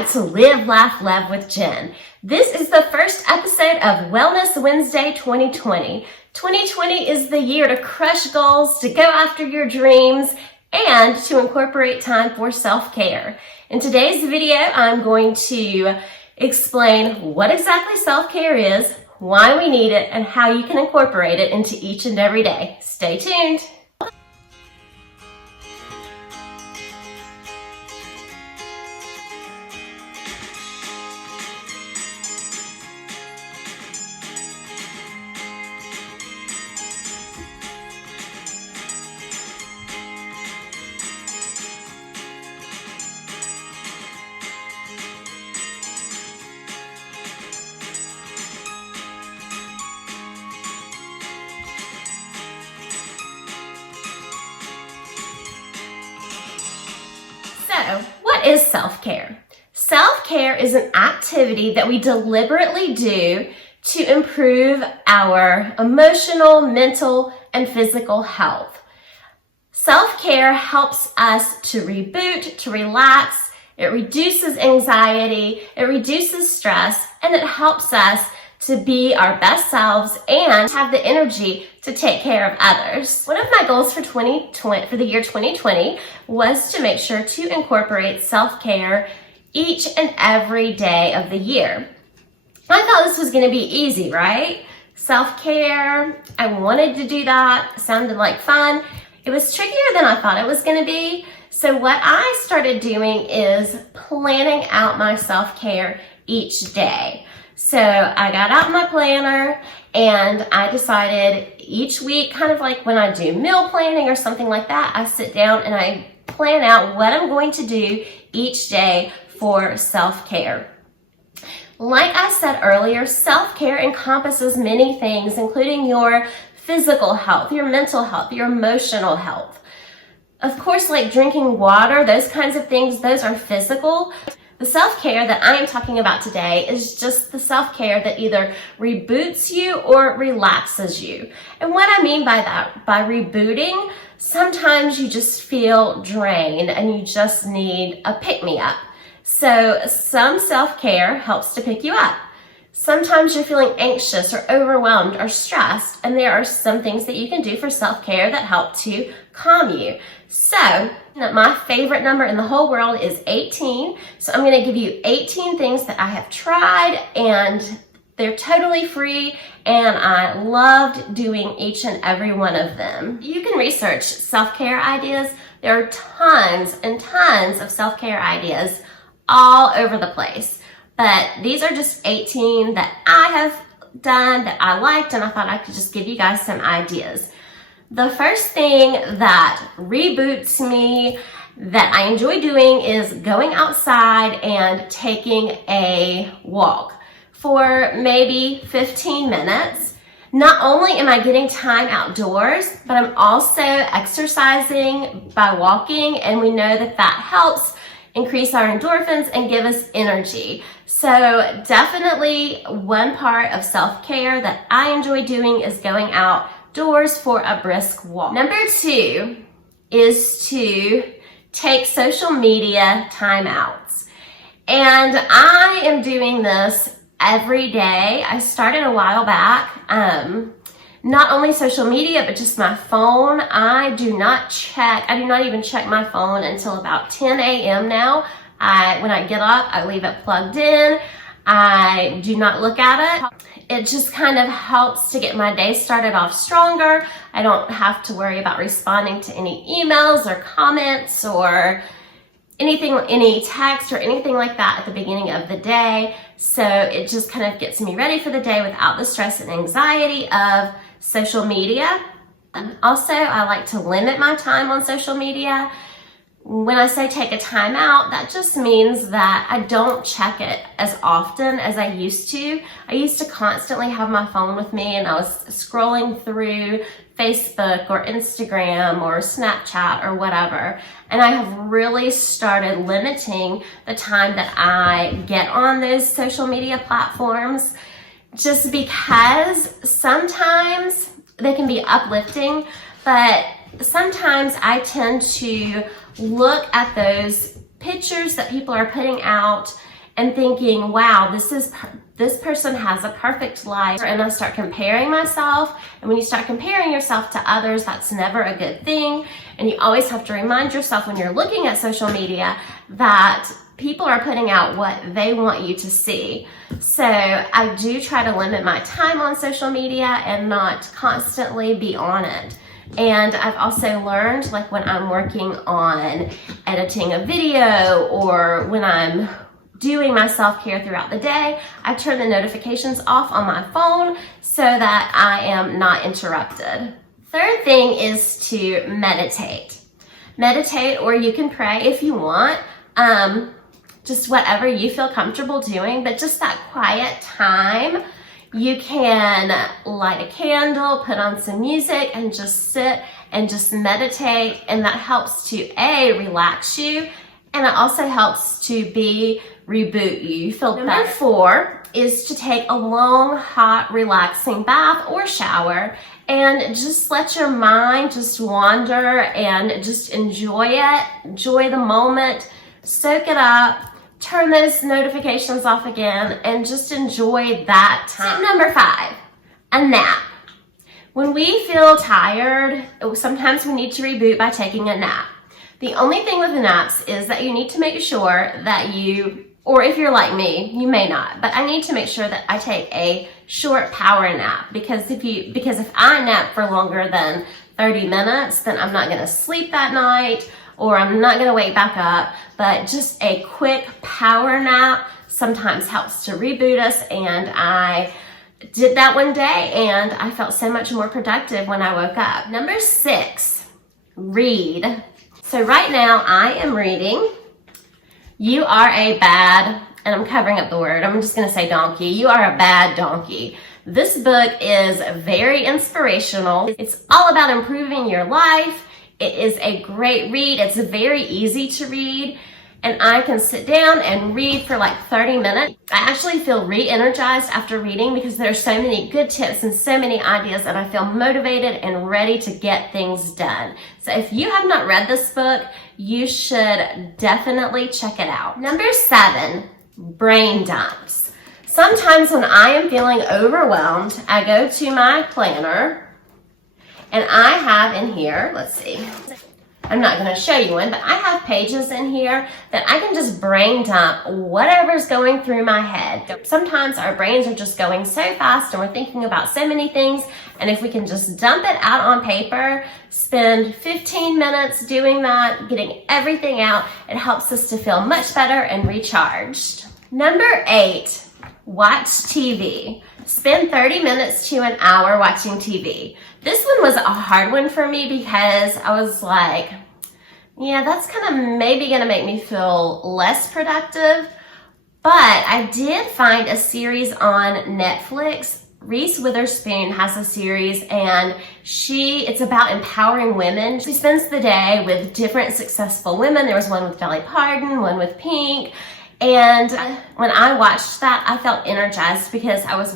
back to Live, Laugh, Love with Jen. This is the first episode of Wellness Wednesday 2020. 2020 is the year to crush goals, to go after your dreams, and to incorporate time for self-care. In today's video, I'm going to explain what exactly self-care is, why we need it, and how you can incorporate it into each and every day. Stay tuned. So, what is self-care? Self-care is an activity that we deliberately do to improve our emotional, mental, and physical health. Self-care helps us to reboot, to relax, it reduces anxiety, it reduces stress, and it helps us to be our best selves and have the energy to take care of others. One of my goals for the year 2020 was to make sure to incorporate self-care each and every day of the year. I thought this was going to be easy, right? Self-care, I wanted to do that, it sounded like fun. It was trickier than I thought it was going to be. So what I started doing is planning out my self-care each day. So I got out my planner and I decided each week, kind of like when I do meal planning or something like that, I sit down and I plan out what I'm going to do each day for self-care. Like I said earlier, self-care encompasses many things, including your physical health, your mental health, your emotional health. Of course, like drinking water, those kinds of things, those are physical. The self-care that I am talking about today is just the self-care that either reboots you or relaxes you. And what I mean by that, by rebooting, sometimes you just feel drained and you just need a pick-me-up. So some self-care helps to pick you up. Sometimes you're feeling anxious or overwhelmed or stressed, and there are some things that you can do for self-care that help to calm you. So, my favorite number in the whole world is 18. So I'm going to give you 18 things that I have tried, and they're totally free, and I loved doing each and every one of them. You can research self-care ideas. There are tons and tons of self-care ideas all over the place. But these are just 18 that I have done that I liked, and I thought I could just give you guys some ideas. The first thing that reboots me, that I enjoy doing, is going outside and taking a walk for maybe 15 minutes. Not only am I getting time outdoors, but I'm also exercising by walking, and we know that that helps increase our endorphins and give us energy. So definitely one part of self-care that I enjoy doing is going outdoors for a brisk walk. Number 2 is to take social media timeouts. And I am doing this every day. I started a while back. Not only social media, but just my phone. I do not even check my phone until about 10 a.m. now. When I get up, I leave it plugged in. I do not look at it. It just kind of helps to get my day started off stronger. I don't have to worry about responding to any emails or comments or anything, any text or anything like that at the beginning of the day. So it just kind of gets me ready for the day without the stress and anxiety of social media. Also, I like to limit my time on social media. When I say take a time out, that just means that I don't check it as often as I used to. I used to constantly have my phone with me, and I was scrolling through Facebook or Instagram or Snapchat or whatever. And I have really started limiting the time that I get on those social media platforms, just because sometimes they can be uplifting, but sometimes I tend to look at those pictures that people are putting out and thinking, wow, this person has a perfect life, and I start comparing myself. And when you start comparing yourself to others, that's never a good thing. And you always have to remind yourself when you're looking at social media that people are putting out what they want you to see. So I do try to limit my time on social media and not constantly be on it. And I've also learned, like when I'm working on editing a video or when I'm doing my self-care throughout the day, I turn the notifications off on my phone so that I am not interrupted. Third thing is to meditate. Meditate, or you can pray if you want. Just whatever you feel comfortable doing, but just that quiet time. You can light a candle, put on some music, and just sit and just meditate. And that helps to relax you, and it also helps to reboot you. You feel better. Number 4 is to take a long, hot, relaxing bath or shower and just let your mind just wander and just enjoy it. Enjoy the moment, soak it up. Turn those notifications off again and just enjoy that time. Tip number 5, a nap. When we feel tired, sometimes we need to reboot by taking a nap. The only thing with the naps is that you need to make sure that or if you're like me, you may not, but I need to make sure that I take a short power nap because if I nap for longer than 30 minutes, then I'm not gonna sleep that night, or I'm not gonna wake back up. But just a quick power nap sometimes helps to reboot us, and I did that one day and I felt so much more productive when I woke up. Number 6, read. So right now I am reading You Are a Bad, and I'm covering up the word, I'm just gonna say donkey. You Are a Bad Donkey. This book is very inspirational. It's all about improving your life. It is a great read. It's very easy to read, and I can sit down and read for like 30 minutes. I actually feel re-energized after reading because there are so many good tips and so many ideas, and I feel motivated and ready to get things done. So if you have not read this book, you should definitely check it out. Number 7, brain dumps. Sometimes when I am feeling overwhelmed, I go to my planner, and I have in here, let's see, I'm not going to show you one, but I have pages in here that I can just brain dump whatever's going through my head. Sometimes our brains are just going so fast and we're thinking about so many things, and if we can just dump it out on paper, spend 15 minutes doing that, getting everything out, it helps us to feel much better and recharged. Number 8, watch TV. Spend 30 minutes to an hour watching TV. This one was a hard one for me because I was like, yeah, that's kind of maybe going to make me feel less productive. But I did find a series on Netflix. Reese Witherspoon has a series, and it's about empowering women. She spends the day with different successful women. There was one with Dolly Parton, one with Pink. And when I watched that, I felt energized because I was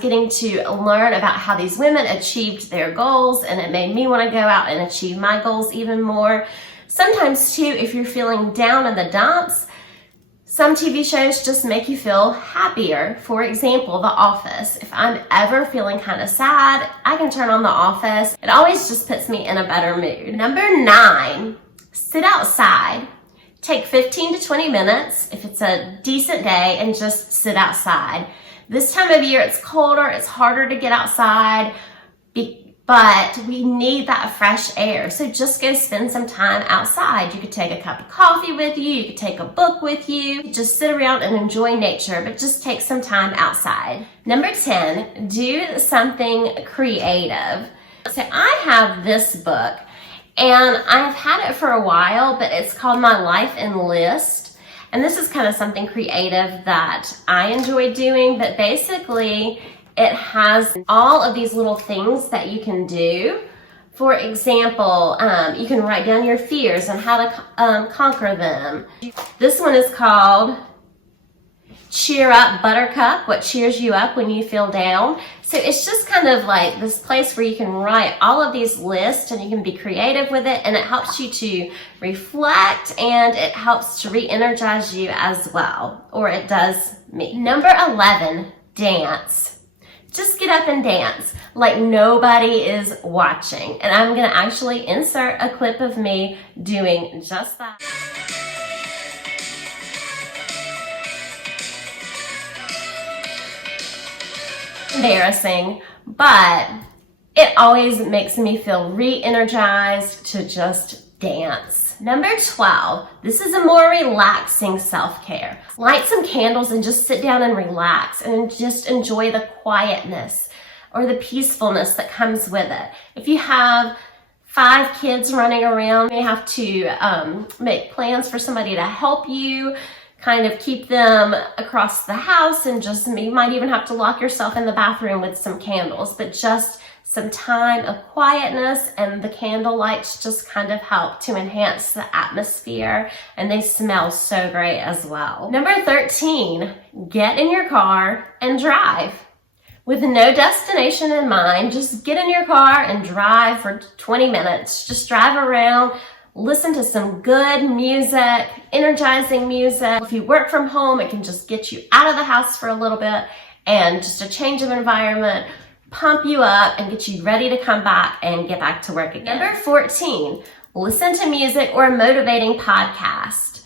getting to learn about how these women achieved their goals, and it made me want to go out and achieve my goals even more. Sometimes too, if you're feeling down in the dumps, some TV shows just make you feel happier. For example, The Office. If I'm ever feeling kind of sad, I can turn on The Office. It always just puts me in a better mood. Number 9, sit outside. Take 15 to 20 minutes if it's a decent day and just sit outside. This time of year it's colder, it's harder to get outside, but we need that fresh air. So just go spend some time outside. You could take a cup of coffee with you, you could take a book with you, just sit around and enjoy nature, but just take some time outside. Number 10, do something creative. So I have this book, and I've had it for a while, but it's called My Life in List. And this is kind of something creative that I enjoy doing, but basically it has all of these little things that you can do. For example, you can write down your fears and how to conquer them. This one is called cheer up buttercup, what cheers you up when you feel down. So it's just kind of like this place where you can write all of these lists and you can be creative with it, and it helps you to reflect and it helps to re-energize you as well, or it does me. Number 11, dance. Just get up and dance like nobody is watching. And I'm gonna actually insert a clip of me doing just that. Embarrassing, but it always makes me feel re-energized to just dance. Number 12, this is a more relaxing self-care. Light some candles and just sit down and relax and just enjoy the quietness or the peacefulness that comes with it. If you have 5 kids running around, you have to make plans for somebody to help you, kind of keep them across the house, and just, you might even have to lock yourself in the bathroom with some candles, but just some time of quietness, and the candle lights just kind of help to enhance the atmosphere, and they smell so great as well. Number 13, get in your car and drive. With no destination in mind, just get in your car and drive for 20 minutes. Just drive around, listen to some good music, energizing music. If you work from home, it can just get you out of the house for a little bit, and just a change of environment, pump you up and get you ready to come back and get back to work again. Number 14, listen to music or a motivating podcast.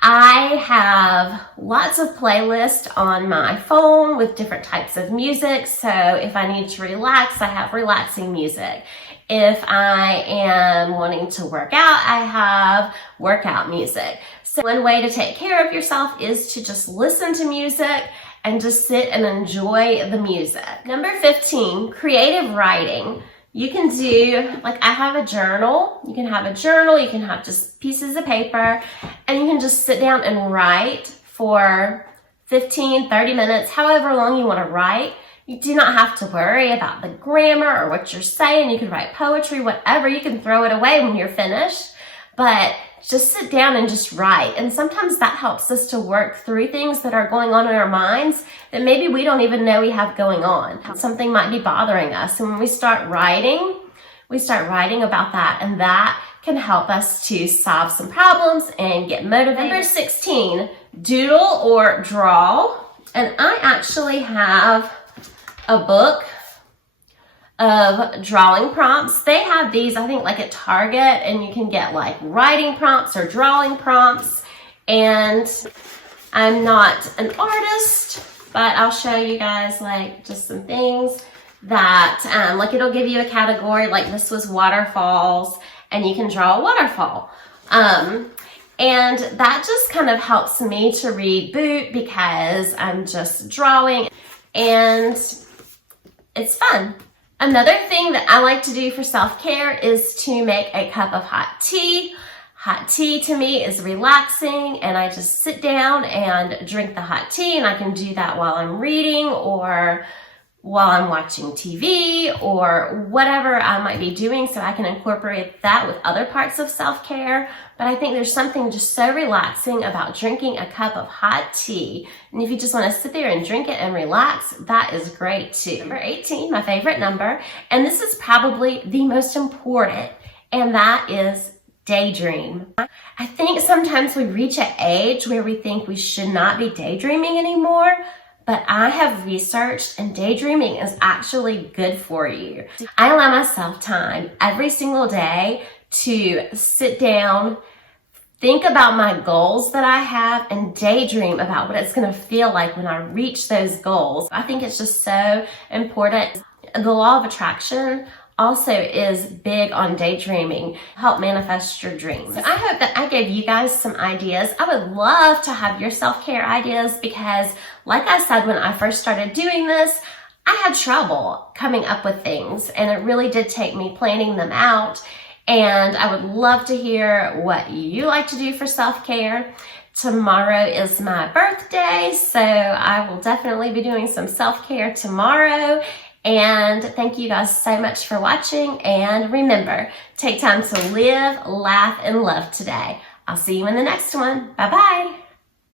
I have lots of playlists on my phone with different types of music. So if I need to relax, I have relaxing music. If I am wanting to work out, I have workout music. So one way to take care of yourself is to just listen to music and just sit and enjoy the music. Number 15, creative writing. You can do, like I have a journal. You can have a journal, you can have just pieces of paper, and you can just sit down and write for 15, 30 minutes, however long you want to write. You do not have to worry about the grammar or what you're saying. You can write poetry, whatever. You can throw it away when you're finished, but just sit down and just write. And sometimes that helps us to work through things that are going on in our minds that maybe we don't even know we have going on. Something might be bothering us. And when we start writing about that, and that can help us to solve some problems and get motivated. Number 16, doodle or draw. And I actually have a book of drawing prompts. They have these, I think, like at Target, and you can get like writing prompts or drawing prompts. And I'm not an artist, but I'll show you guys like just some things that, like it'll give you a category, like this was waterfalls, and you can draw a waterfall. And that just kind of helps me to reboot because I'm just drawing and it's fun. Another thing that I like to do for self-care is to make a cup of hot tea. Hot tea to me is relaxing, and I just sit down and drink the hot tea, and I can do that while I'm reading or while I'm watching TV or whatever I might be doing, so I can incorporate that with other parts of self-care. But I think there's something just so relaxing about drinking a cup of hot tea. And if you just want to sit there and drink it and relax, that is great too. Number 18, my favorite number, and this is probably the most important, and that is daydream. I think sometimes we reach an age where we think we should not be daydreaming anymore, but I have researched, and daydreaming is actually good for you. I allow myself time every single day to sit down, think about my goals that I have, and daydream about what it's going to feel like when I reach those goals. I think it's just so important. The law of attraction also is big on daydreaming. Help manifest your dreams. So I hope that I gave you guys some ideas. I would love to have your self-care ideas because, like I said, when I first started doing this, I had trouble coming up with things, and it really did take me planning them out. And I would love to hear what you like to do for self-care. Tomorrow is my birthday, so I will definitely be doing some self-care tomorrow. And thank you guys so much for watching. And remember, take time to live, laugh, and love today. I'll see you in the next one. Bye-bye.